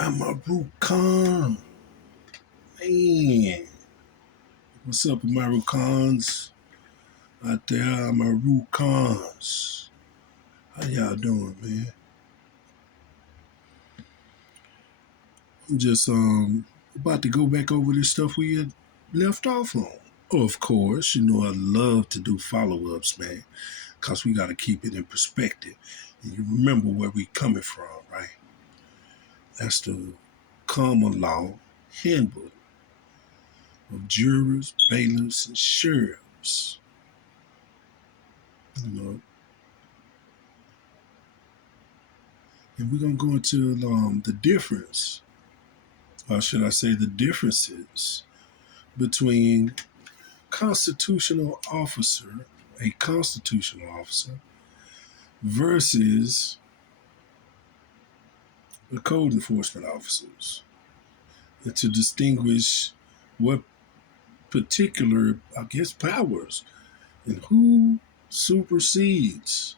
I'm a Khan. Man, what's up with my Rukans out there? I'm a Rukans. How y'all doing, man? I'm just about to go back over this stuff we had left off on. Of course, you know I love to do follow-ups, man, because we got to keep it in perspective. And you remember where we coming from, right? That's the common law handbook of jurors, bailiffs, and sheriffs. You know, and we're gonna go into the difference, or should I say, the differences between constitutional officer, a constitutional officer, versus the code enforcement officers, and to distinguish what particular, I guess, powers and who supersedes.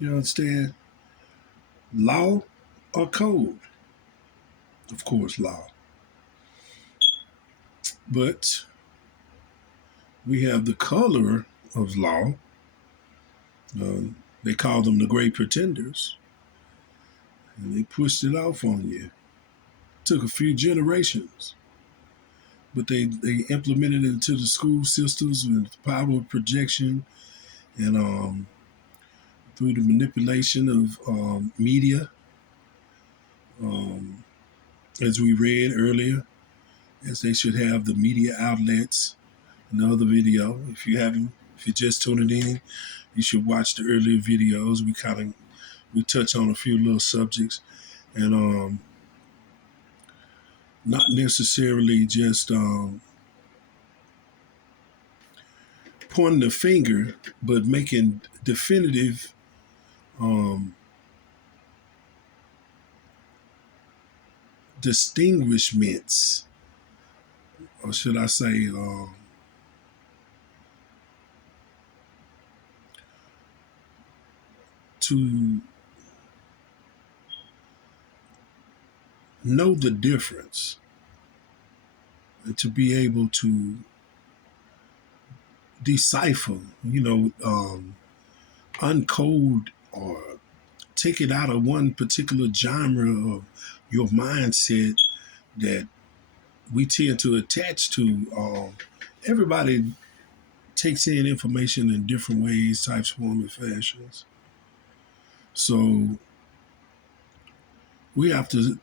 You understand? Law or code? Of course, law. But we have the color of law. They call them the great pretenders, and they pushed it off on you. Took a few generations, but they implemented it into the school systems with the power of projection and through the manipulation of media, um, as we read earlier, as they should have the media outlets. Another video, if you're just tuning in, you should watch the earlier videos. We touch on a few little subjects, and not necessarily just pointing the finger, but making definitive um, distinguishments, or should I say, to know the difference and to be able to decipher, uncode or take it out of one particular genre of your mindset that we tend to attach to. Everybody takes in information in different ways, types, forms, and fashions. So we have to.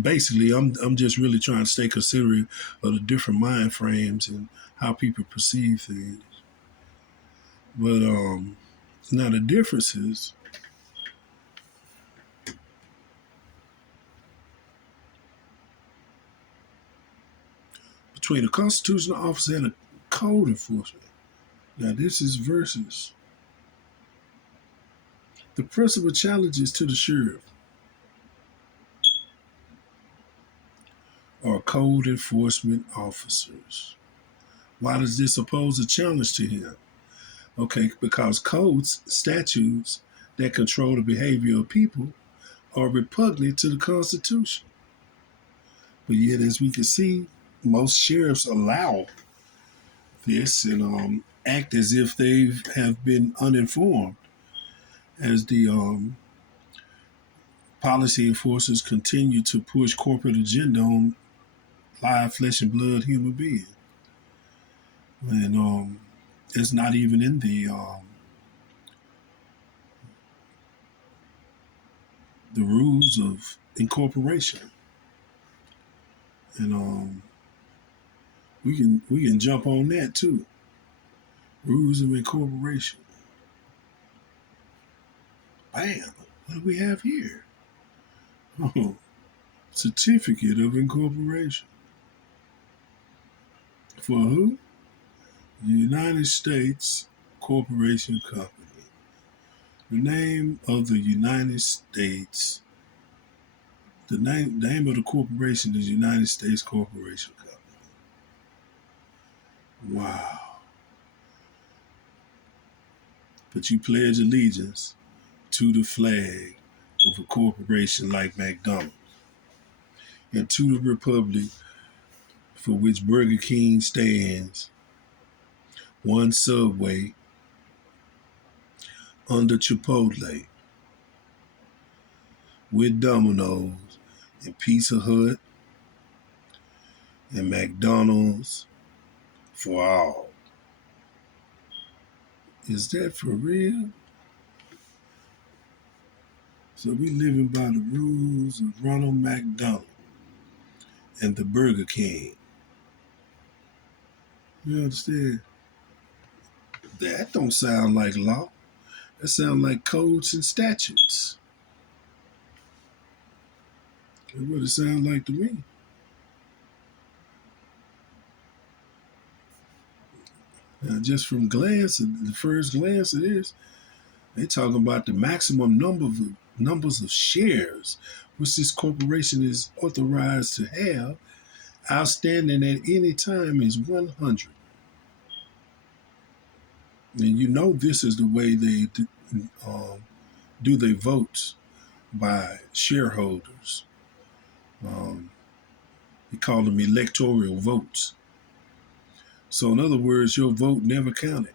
Basically, I'm just really trying to stay considerate of the different mind frames and how people perceive things. But now the differences between a constitutional officer and a code enforcement. Now this is versus the principal challenges to the sheriff are code enforcement officers. Why does this pose a challenge to him? Okay, because codes, statutes that control the behavior of people are repugnant to the Constitution. But yet, as we can see, most sheriffs allow this and act as if they have been uninformed as the policy enforcers continue to push corporate agenda on live flesh and blood human beings. And it's not even in the rules of incorporation. And we can jump on that too. Rules of incorporation. Bam. What do we have here? Oh, certificate of incorporation. For who? The United States Corporation Company. The name of the United States, the name of the corporation is United States Corporation Company. Wow. But you pledge allegiance to the flag of a corporation like McDonald's, and to the republic for which Burger King stands, one Subway under Chipotle, with Domino's and Pizza Hut and McDonald's for all. Is that for real? So we living by the rules of Ronald McDonald and the Burger King. You understand? That don't sound like law. That sounds like codes and statutes. That's what it sounds like to me. Now, just from the first glance of this, they talking about the maximum numbers of shares which this corporation is authorized to have outstanding at any time is 100. And you know this is the way they do their votes by shareholders. They call them electoral votes. So in other words, your vote never counted.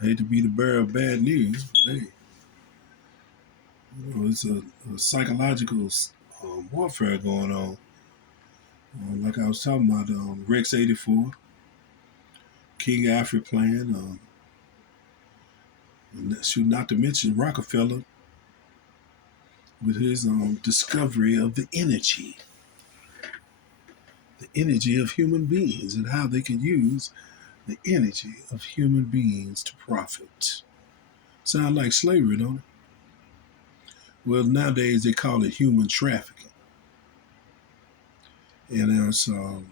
I hate to be the bearer of bad news, but hey, it's a psychological warfare going on. Like I was talking about, Rex 84, King Alfred plan, not to mention Rockefeller with his discovery of the energy of human beings and how they can use the energy of human beings to profit. Sound like slavery, don't it? Well, nowadays they call it human trafficking. And there's a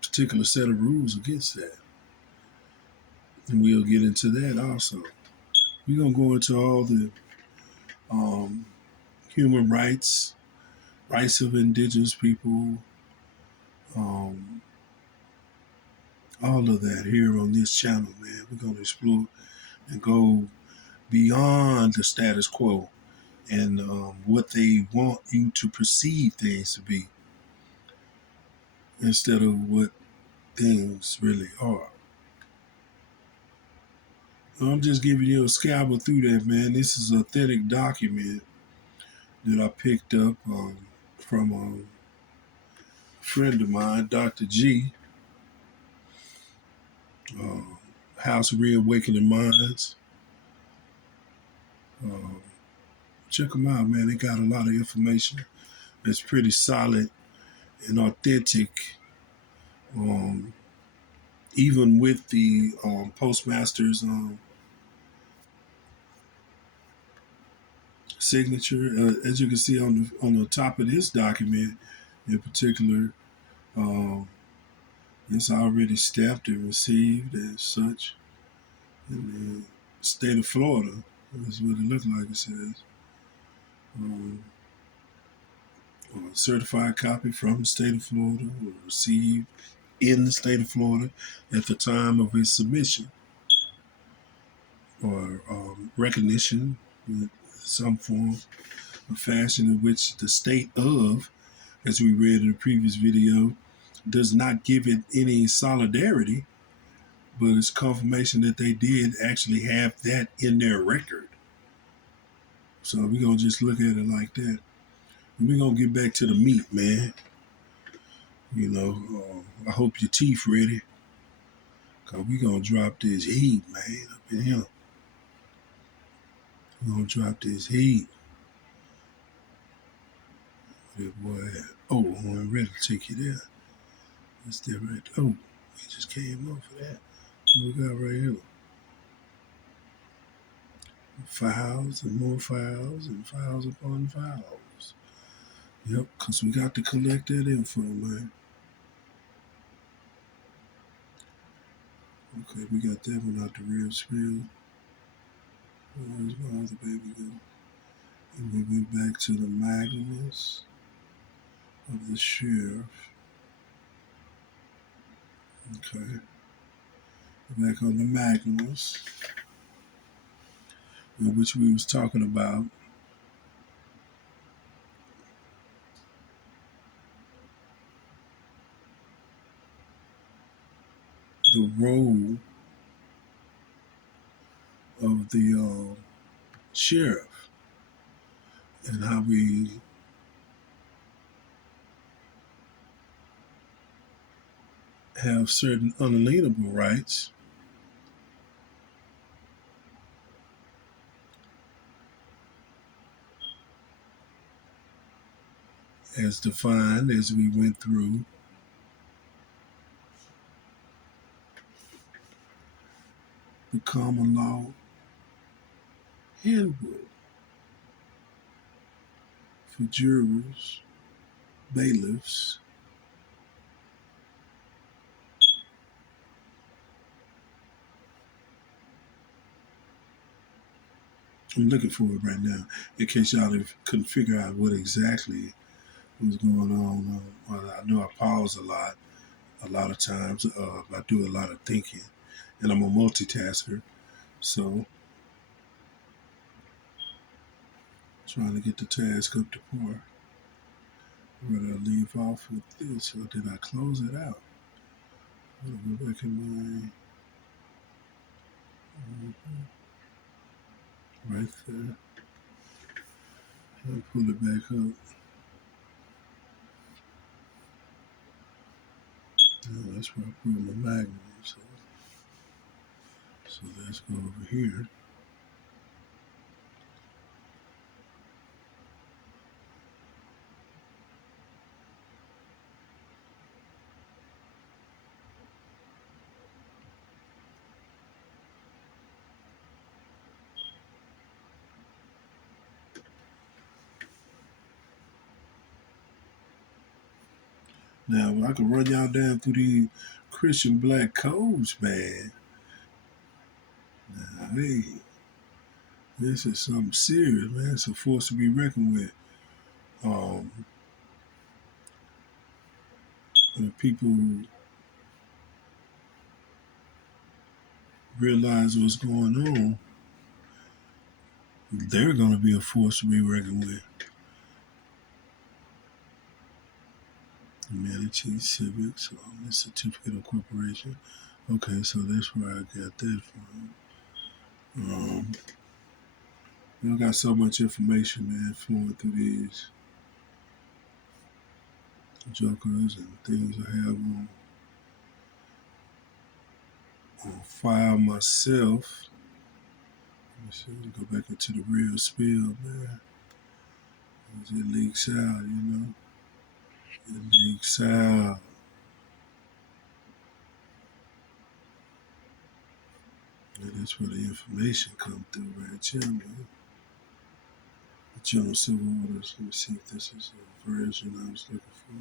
particular set of rules against that. And we'll get into that also. We're going to go into all the human rights of indigenous people, all of that here on this channel, man. We're going to explore and go beyond the status quo and what they want you to perceive things to be instead of what things really are. I'm just giving you a scabble through that, man. This is an authentic document that I picked up from a friend of mine, Dr. G, House of Reawakening Minds. Check them out, man. They got a lot of information that's pretty solid and authentic, even with the postmaster's signature. As you can see on the top of this document, in particular, it's already stamped and received as such in the state of Florida. That's what it looks like. It says. A certified copy from the state of Florida was received in the state of Florida at the time of its submission or recognition in some form or fashion in which the state of, as we read in the previous video, does not give it any solidarity, but it's confirmation that they did actually have that in their record. So we're going to just look at it like that. And we're going to get back to the meat, man. You know, I hope your teeth ready. Because we're going to drop this heat, man, up in here. We're going to drop this heat. That boy, I'm ready to take you there. That's that right. Oh, we just came off of that. What we got right here? Files and more files and files upon files. Yep, because we got to collect that info, man. Okay, we got that one out the real spill. Where's my other baby go? And we went back to the magnums of the sheriff. Okay. Back on the magnums, which we was talking about the role of the sheriff and how we have certain unalienable rights as defined as we went through the common law handbook for jurors, bailiffs. I'm looking for it right now in case y'all couldn't figure out what exactly was going on. Well, I know I pause a lot of times. I do a lot of thinking, and I'm a multitasker. So, trying to get the task up to par. Where did I leave off with this, or did I close it out? I'll go back in my right there. I'll pull it back up. That's where I put my magnum. So let's go over here. Now, I can run y'all down through these Christian black codes, man. Now, hey, this is something serious, man. It's a force to be reckoned with. When people realize what's going on, they're going to be a force to be reckoned with. Humanity, civics, the certificate of corporation. Okay, so that's where I got that from. I got so much information, man, flowing through these jokers and things I have on file myself. Let me see, go back into the real spill, man. As it leaks out, you know. It leaks out. And that's where the information come through right here, man. The General Civil Orders. Let me see if this is a version I was looking for.